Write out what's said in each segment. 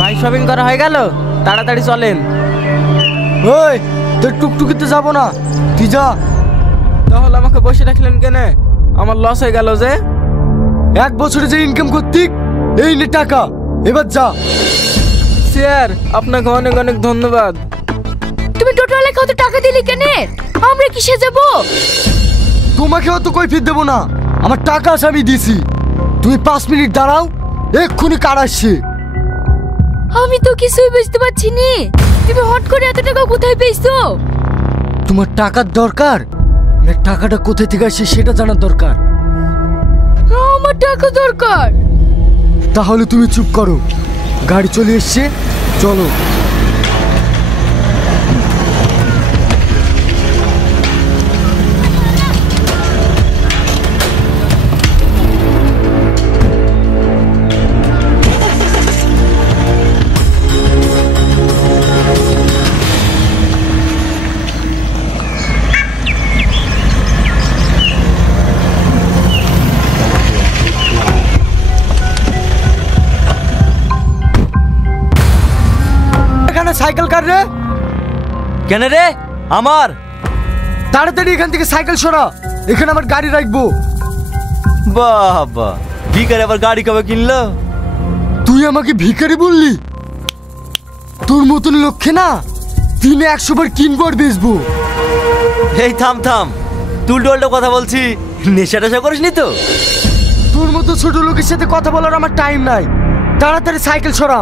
ভাই শপিং করা হয়ে গেল, তাড়াতাড়ি চলেন। ওই তোর টুকটুকিতে যাব না, তুই যা। তাহলে আমাকে বসে রাখলেন কেন? আমার লস হয়ে গেল যে। 1 বছরে যে ইনকাম করতি, এই নে টাকা, এবার যা। স্যার আপনাকে অনেক অনেক ধন্যবাদ। তুমি টোটোওয়ালা কত টাকা দিলি কেন? আমরা কিসে যাব? তোমাকে অত কৈফিয়ত দেবো না, আমার টাকা আছে, আমি দিছি। তুমি 5 মিনিট দাঁড়াও, এক্ষুনি কার আসছে। আমি তো কিছুই বুঝতে পারছি নি, তুমি হট করে এত টাকা কোথায় পেয়েছো? তোমার টাকার দরকার না টাকাটা কোথায় থেকে আসছে সেটা জানার দরকার? আমার টাকা দরকার। তাহলে তুমি চুপ করো, গাড়ি চলে এসছে, চলো। সাইকেল কার রে? কেন রে? আমার তাড়াতাড়ি এখান থেকে সাইকেল সরা, এখানে আমার গাড়ি রাখবো। বাবা, ভিখারি আবার গাড়ি কবে কিনলো? তুই আমাকে ভিখারি বললি? তোর মতন লক্ষ্যে না, দিনে 100 বার কিনবো আর বেচবো। এই থাম থাম, তুলটোল্টো কথা বলছি, নেশা টেশা করিস নি তো? তোর মতো ছোট লোকের সাথে কথা বলার আমার টাইম নাই, তাড়াতাড়ি সাইকেল সরা।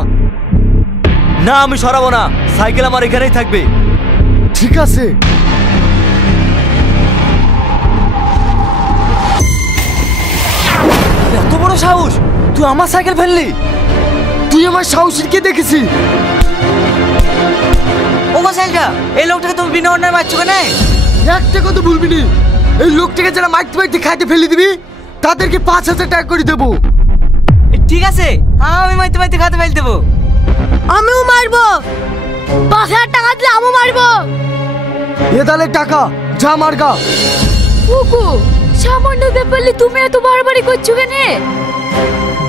না, আমি সরাবো না, সাইকেল আমার এখানেই থাকবে। ঠিক আছে। এত বড় সাহস, তুই আমার সাইকেল ফেললি? তুই আমার সাহসের কে দেখেছি? ও গোসাইলটা, এই লোকটাকে তুমি বিনা অন্যায় মারছো কেন? একটা কথা বলবি নি, এই লোকটাকে যারা মাইতে মাইতে খাইতে ফেলে দিবি তাদেরকে 5000 টাকা করে দেবো। ঠিক আছে, আমি মাইতে মাইতে খাতে ফেল দেবো। আমিও মারবো, 5000 টাকা দিলে আমিও মারবো। এ তাহলে টাকা, যা মার্গা। ওগো, সামান্য ব্যাপারে তুমি এত বাড়াবাড়ি করছো কেন?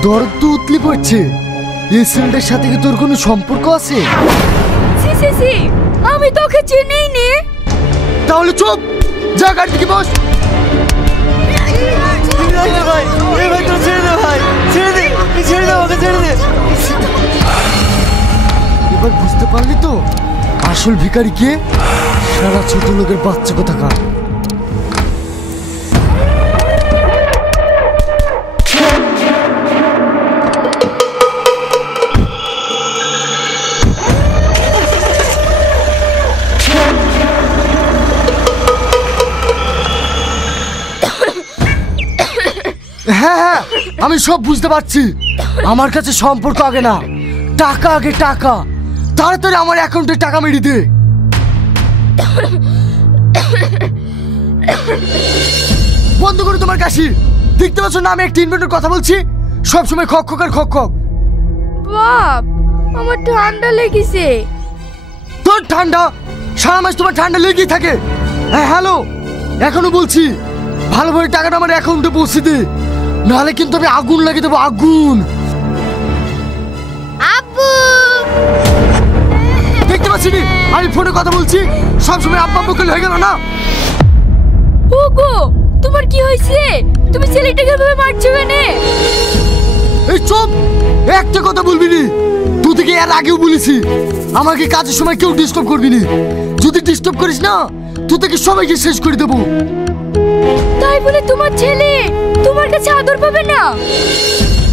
দরদ তো উতলি পড়ছে, এই ছেলেটার সাথে কি তোর কোনো সম্পর্ক আছে? সি আমি তোকে চিনিই নি। তাহলে চুপ, যা গাড়ি থেকে বস। ভাই, এই ভাই তো ছেড়ে দে, ভাই ছেড়ে দে, ছেড়ে দে, ওকে ছেড়ে দে। এবার বুঝতে পারলি তো আসল ভিখারি কে? সারা ছোট লোকের বাচ্চা কোথাকার। হ্যাঁ হ্যাঁ, আমি সব বুঝতে পারছি। আমার কাছে সম্পর্ক আগে না, টাকা আগে, টাকা। তাড়াতাড়ি আমার অ্যাকাউন্টে টাকা মেরে দে। বন্ধ করো তোমার কাশি, দেখতে পাচ্ছ না আমি একটা ইনভেন্টর কথা বলছি, সবসময় খক খক আর খক খক। বাপ, আমার ঠান্ডা লেগেছে। তোর ঠান্ডা? সারা মাস তোমার ঠান্ডা লেগেই থাকে। হ্যাঁ হ্যালো, এখনো বলছি ভালোভাবে টাকাটা আমার অ্যাকাউন্টে পৌঁছে দে, নাহলে কিন্তু আমি আগুন লাগিয়ে দেবো, আগুন। আব্বু, দেখতে পাচ্ছি নি আমি ফোনে কথা বলছি, সবসময় আব্বা আব্বু হয়ে গেল না? ওগো, তোমার কি হয়েছে? তুমি ছেলেটাকে ভাবে মারছো কেন? এই চুপ, একটা কথা বলবি নি। তুই থেকে এর আগেও বলেছি আমাকে কাজের সময় কেউ ডিস্টার্ব করবি নি, যদি ডিস্টার্ব করিস না তুই থেকে সবাইকে শেষ করে দেবো। তাই বলে তোমার ছেলে তোমার কাছে আদর পাবে না?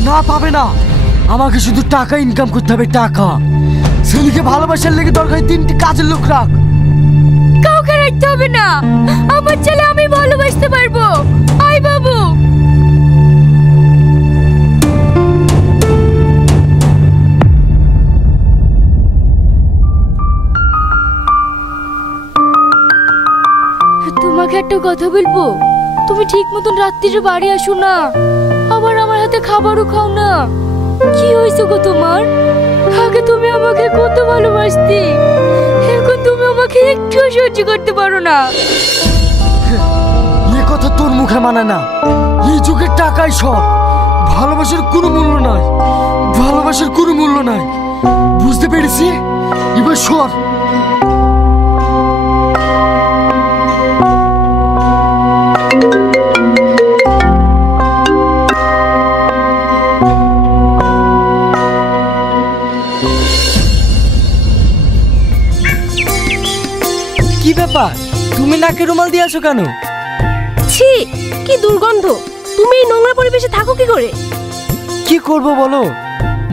না, পাবে না। আমাকে শুধু টাকা ইনকাম করতে হবে, টাকা। ছেলেকে ভালোবাসার লেগে দরকার 3টি কাজের লোক রাখ। কাউকে রাখতে হবে না, আমার ছেলে আমি ভালোবাসতে পারবো। আই বাবু। তোমাকে একটা কথা বলবো, তুমি ঠিক মতন রাত্রিরে বাড়ি আসো না, আবার আমার হাতে খাবারও খাও না। কি হয়েছে গো তোমার? আগে তুমি আমাকে কত ভালোবাসতে, এখন তুমি আমাকে একটু সহ্য করতে পারো না। এ কথা তোর মুখে মানায় না। এই যুগের টাকাই সব, ভালোবাসার কোনো মূল্য নাই, ভালোবাসার কোনো মূল্য নাই। বুঝতে পেরেছি, এবার সর। কি ব্যাপার, তুমি নাকে রুমাল দিয়ে আসো কেন? ছি, কি দুর্গন্ধ! তুমি এই নোংরা পরিবেশে থাকো কি করে? কি করব বলো,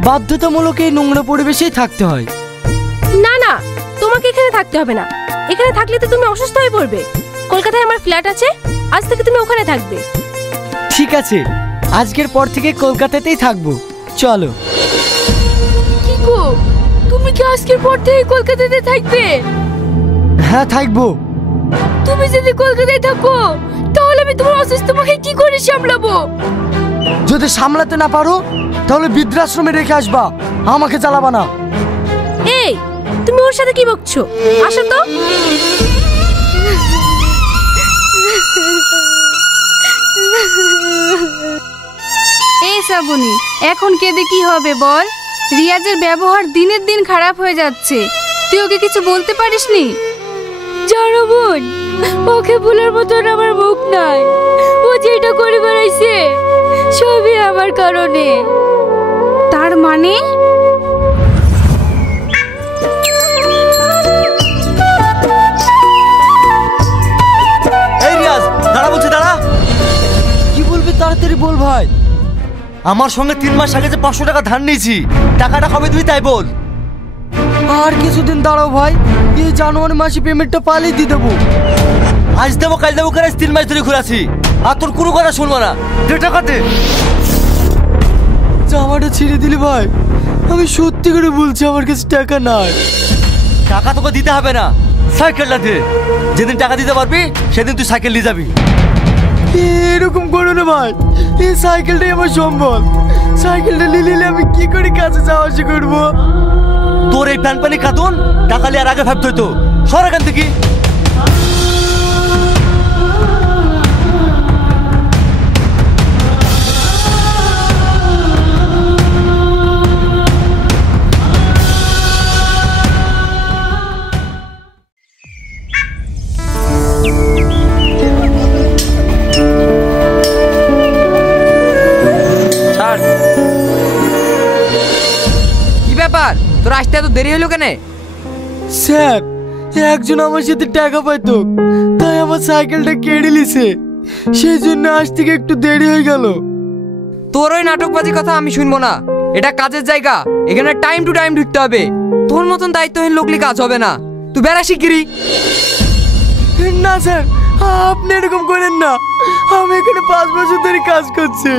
বাধ্যতামূলক এই নোংরা পরিবেশেই থাকতে হয়। না না, তোমাকে এখানে থাকতে হবে না। এখানে থাকলে তো তুমি অসুস্থ হয়ে পড়বে। কলকাতায় আমার ফ্ল্যাট আছে, আজ থেকে তুমি ওখানে থাকবে। ঠিক আছে, আজকের পর থেকে কলকাতাতেই থাকবো, চলো। কি গো, তুমি কি আজকের পর থেকে কলকাতাতে থাকবে? হ্যাঁ থাকবো। তুমি যদি কলকাতায় থাকো তাহলে আমি তোমার অসুস্থ মাকে কি করে সামলাবো? যদি সামলাতে না পারো তাহলে বৃদ্ধাশ্রমে রেখে আসবা, আমাকে জ্বালাবা না। এই, তুমি ওর সাথে কি বকছো? আসো তো। এই শ্রাবণী, এখন কেঁদে কি হবে বল? রিয়াজের ব্যবহার দিনের দিন খারাপ হয়ে যাচ্ছে, তুই ওকে কিছু বলতে পারিসনি? জানো বোন, ওকে ভুলার মতন আমার মুখ নাই। ও যেটা করে বেড়াইছে সবই আমার কারণে। তার মানে? এই রিয়াজ, দাঁড়া বলছি, দাঁড়া। কি বলবি তাড়াতাড়ি বল ভাই। আমার সঙ্গে 3 মাস আগে যে 500 টাকা ধার নিয়েছি, টাকাটা কবে দিবি তাই বল। আর কিছুদিন দাঁড়াও ভাই, এই জানুয়ারি মাসে পেমেন্টটা পালিয়ে দিয়ে দেবো। আজ দেবো কাল দেবো করে 3 মাস ধরে ঘুরাছি, আর তোর কোনো কথা শুনবো না। দে টাকা দে। জামাটা ছিঁড়ে দিলি ভাই, আমি সত্যি করে বলছি আমার কাছে টাকা নাই। টাকা তোকে দিতে হবে না, সাইকেলটা দে। যেদিন টাকা দিতে পারবি সেদিন তুই সাইকেল নিয়ে যাবি। এরকম করো না ভাই, এই সাইকেলটাই আমার সম্বল। সাইকেলটা নিলে আমি কি করে কাছে যাওয়া আসা করবো? তোর এই প্যান পানি কাঁদুন টাকা লিয়ার আগে ভাবতে হতো। সর এখান থেকে। কি ব্যাপার, তোর আসতে এত দেরি হলো কেন? স্যার, একজন আমার সাথে টাকা পাইতো, তাই আমার সাইকেলটা কেড়ে নিছে, সেই জন্য আজ থেকে একটু দেরি হয়ে গেল। তোর ওই নাটকবাজি কথা আমি শুনবো না। এটা কাজের জায়গা, এখানে টাইম টু টাইম ঢুকতে হবে। তোর মতন দায়িত্বহীন লোকলি কাজ হবে না। তুই বেড়া শিগগিরি। না স্যার, আপনি এরকম করেন না। আমি এখানে 5 বছর ধরে কাজ করছি,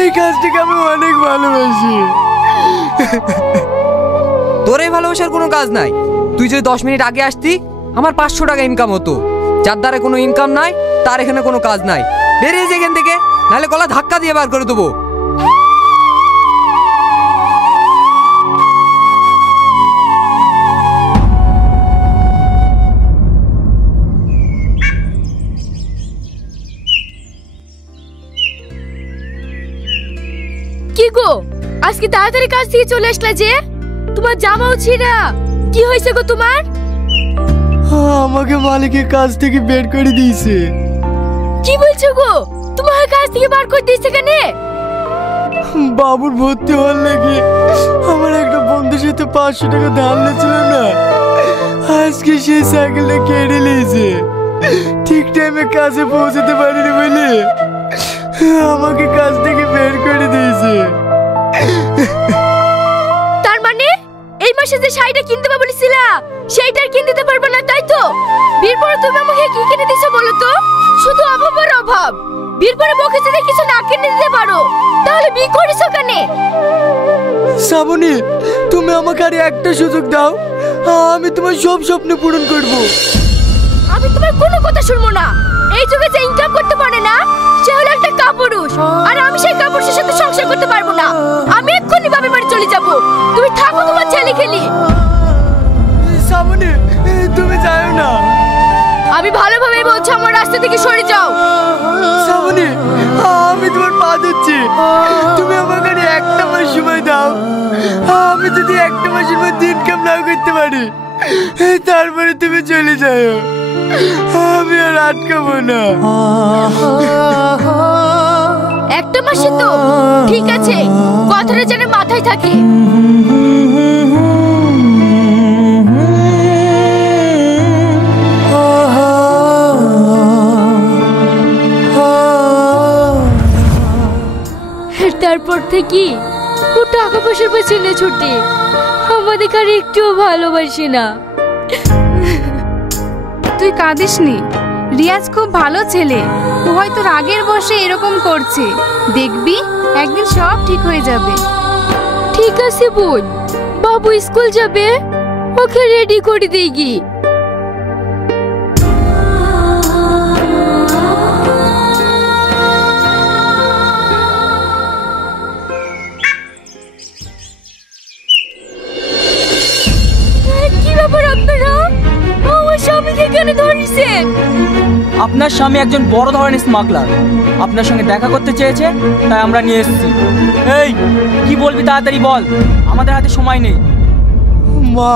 এই কাজটাকে আমি অনেক ভালোবাসি। তোর এই ভালোবাসার কোনো কাজ নাই। তুই যদি 10 মিনিট আগে আসতি আমার 500 টাকা ইনকাম হতো। যার দ্বারা কোনো ইনকাম নাই তার এখানে কোনো কাজ নাই। বেরিয়ে যা এখান থেকে, নাহলে গলা ধাক্কা দিয়ে বার করে দেবো। কি গো, আজকে তাড়াতাড়ি কাজ থেকে চলে আসলা যে? তোমার জামাও ছিঁড়া, কি হয়েছে গো তোমার? আমাকে মালিকের কাজ থেকে বের করে দিয়েছে। কি বলছো গো, তোমার কাজ থেকে বার করে দিয়েছে কেন? বাবুর ভর্তি হওয়ার লাগে আমার একটা বন্ধুর সাথে 500 টাকা ধার নিয়েছিল না, আজকে সেই সাইকেলটা কেড়ে নিয়েছে। ঠিক টাইমে কাজে পৌঁছাতে পারিনি বলে আমাকে কাজ থেকে বের করে দিয়েছে। তার মানে এই মাসে যে শাড়িটা কিনতে পারবো বলেছিলা সেইটা আর কিনতে পারবো না, তাই তো? বিয়ের পরে তুমি আমাকে কি কিনে দিছো বলো তো? শুধু অভাব আর অভাব। বিয়ের পরে বকে যদি কিছু না কিনে দিতে পারো তাহলে বিয়ে করেছো কেন? শ্রাবণী, তুমি আমাকে আর একটা সুযোগ দাও, আমি তোমার সব স্বপ্ন পূরণ করব। আমি তোমার কোনো কথা শুনবো না। এই যুগে যে ইনকাম করতে পারে না সে হলো একটা কাপুরুষ, আর আমি সেই কাপুরুষের সাথে সংসার করতে পারবো না। আমি এক্ষুনি বাপের বাড়ি চলে যাব। তুমি থাকো তোমার ছেলে খেলি। শ্রাবণী, তুমি যাও না। আমি আমি ভালোভাবে বলছি, আমার রাস্তা থেকে সরে যাও। শ্রাবণী, আমি তোমার পা ধরছি, তুমি আমাকে আর একটা মাস সময় দাও। আমি যদি একটা মাসের মধ্যে ইনকাম না করতে পারি, তারপরে তুমি চলে যাও, আমি আর আটকাবো না। একটা মাসে তো ঠিক আছে, কথাটা যেন মাথায় থাকে। তারপর থেকে ও টাকা পয়সার পেছনে ছুটে আমাদের আর একটুও ভালোবাসে না। তুই কাঁদিস নি, রিয়াজ খুব ভালো ছেলে। ও হয়তো রাগের বশে এরকম করছে, দেখবি একদিন সব ঠিক হয়ে যাবে। ঠিক আছে বোন, বাবু স্কুল যাবে, ওকে রেডি করে দেই গি। কি ব্যাপার আপনারা আমার স্বামীকে কেন ধরেছেন? আপনার স্বামী একজন বড় ধরনের স্মাগলার, আপনার সঙ্গে দেখা করতে চেয়েছে, তাই আমরা নিয়ে এসেছি। এই কি বলবি তাড়াতাড়ি বল, আমাদের হাতে সময় নেই। মা,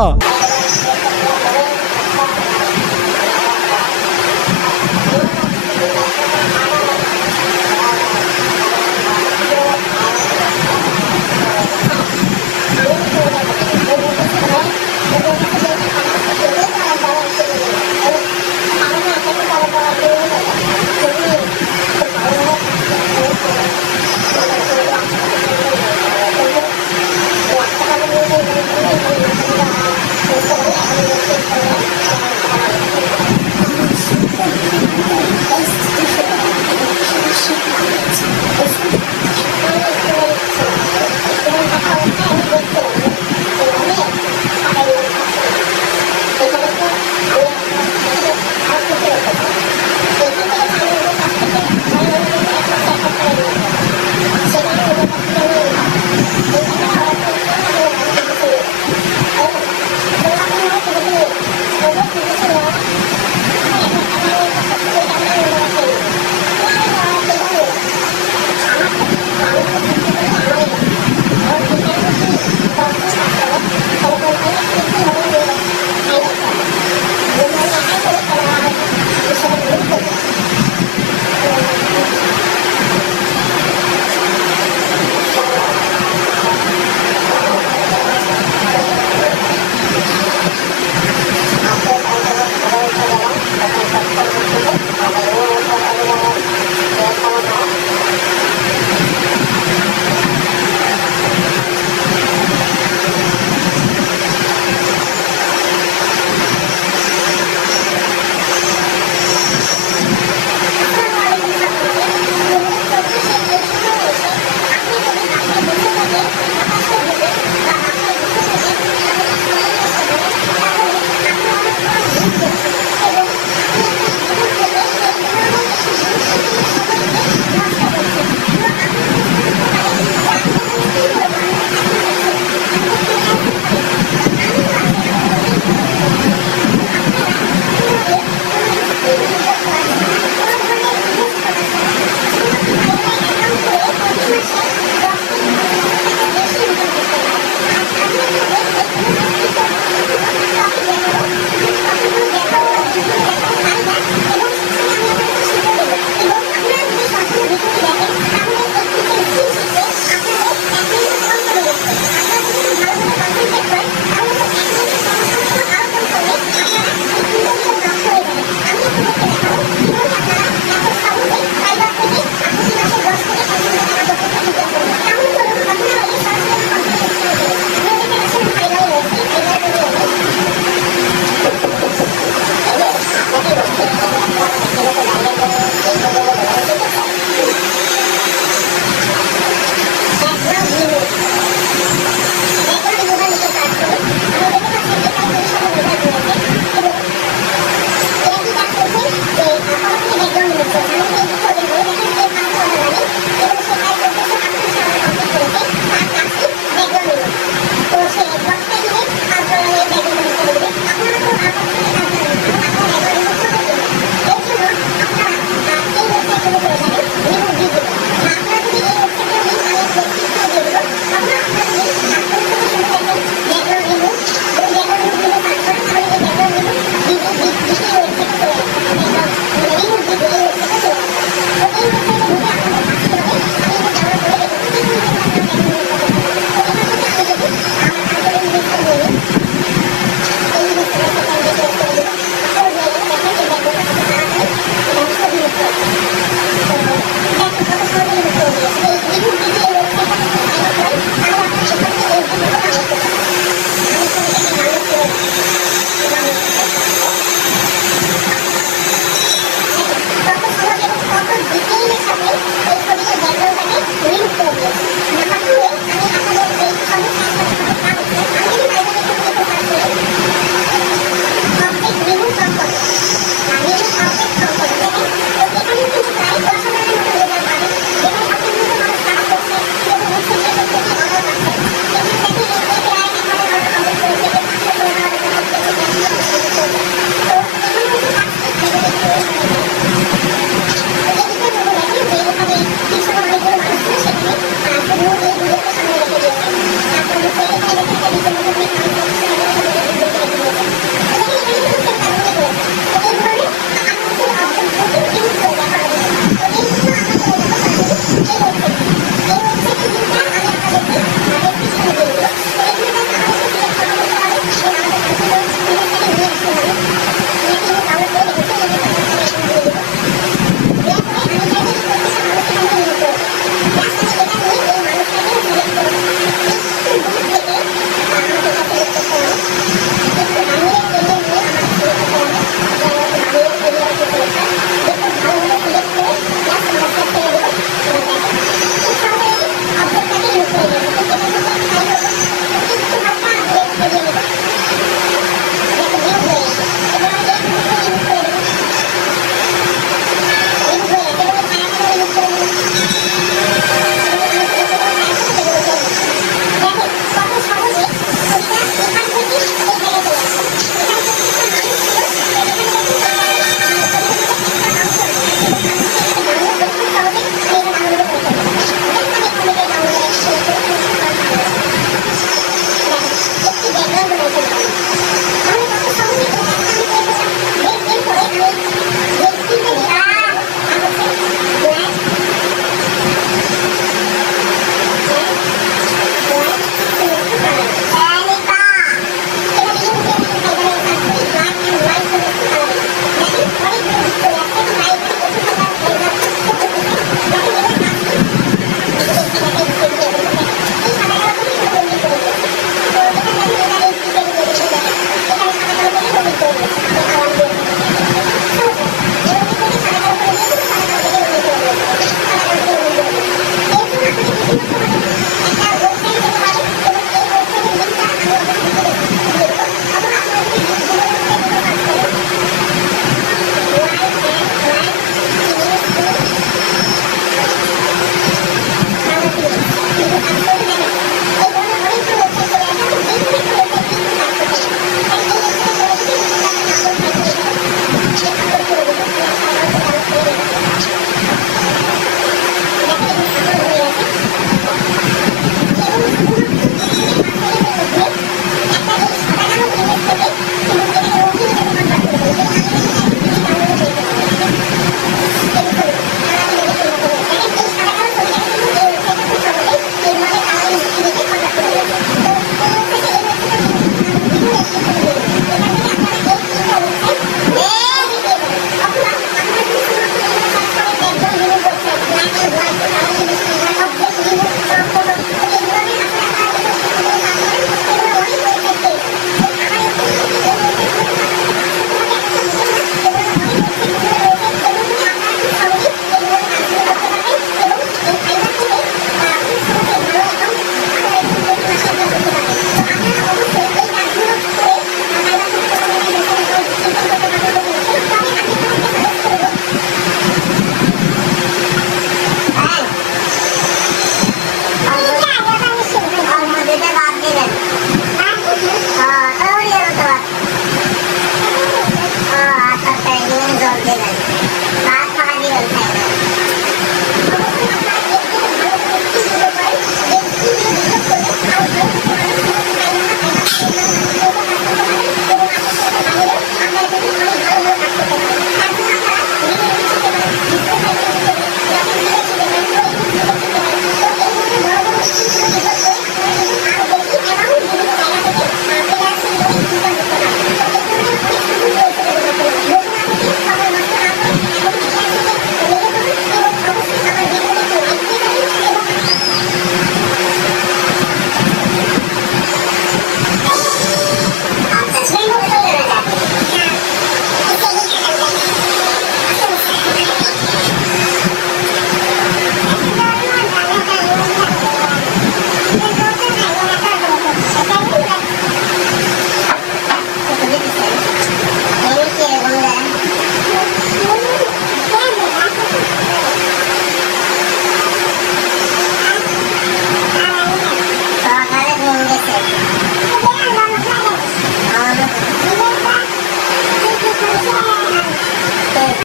ভয়ঙ্কর হয়েছিল।